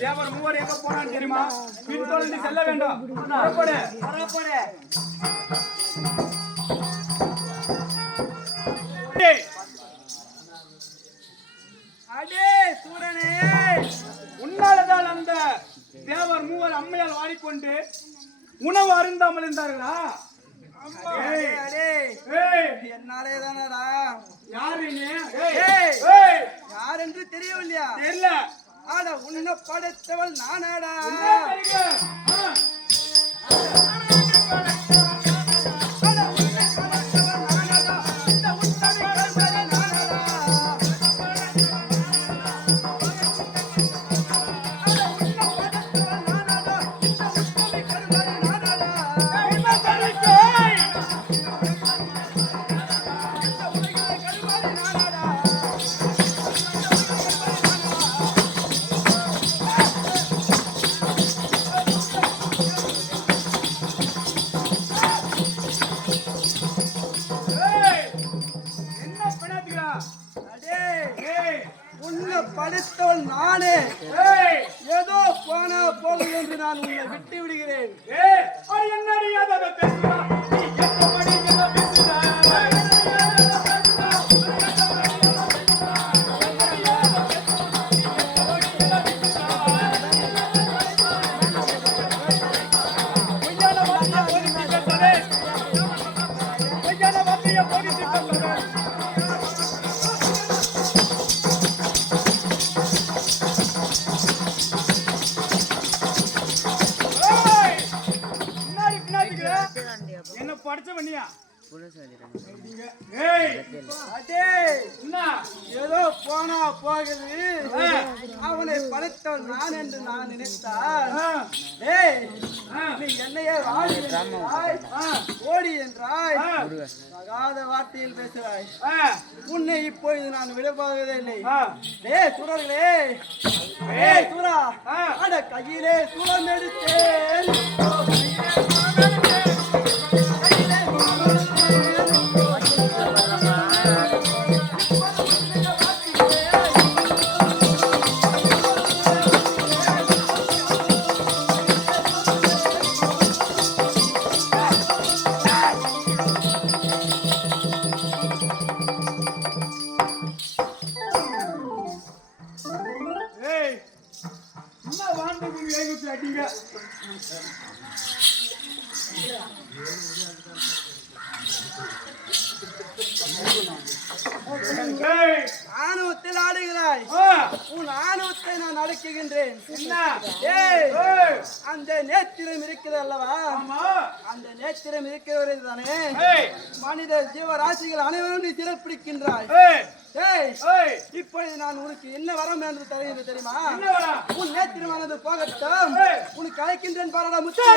தேவர் மூவர் எங்க போனான்னு தெரியுமா? பின்தொடர்ந்து செல்ல வேண்டும். புறப்படு, புறப்படு. அடே சூரனே, உன்னாலதான் அந்த தேவர் மூவர் அம்மையால் வாடிக்கொண்டு உணவு அருந்தாமல் இருந்தார்களா? என்னாலேதானடா. யாரு நீ? யார் என்று தெரியவில்லையா? தெரியல. ஆனா உன்னை படைத்தவள் நானாடா. படைத்தவள் நானே. ஏதோ போனா போகும் என்று நான் உன்னை விட்டு விடுகிறேன். என்ன படிச்ச பண்ணியா? ஏதோ போனா போகுது, அவனை படைத்தவன் நான் என்று நான் நினைத்தான். நீ என்னையே வாடி என்றாய், ஓடி என்றாய், தகாத வார்த்தையில் பேசுகிறாய். உன்னை இப்பொழுது நான் விடப்போவதே இல்லை. சூரர்களே, சூரா, அந்த கையிலே சூரம் எடுத்தேன். ஆணவத்தில் ஆடுகிறாய். உன் ஆணவத்தை நான் அடக்குகின்றேன். அந்த நேத்திரம் இருக்கிறது அல்லவா? அந்த நேத்திரம் இருக்கிறவரை தானே மனித ஜீவராசிகள் அனைவரும் நீ சிறப்பிடிக்கின்றாய். இப்பொழுது நான் உனக்கு என்ன வரம் என்று தருகிறது தெரியுமா? உன் நேத்திரமானது போகட்டும், உனக்கு அழைக்கின்றேன் பாராட முத்து.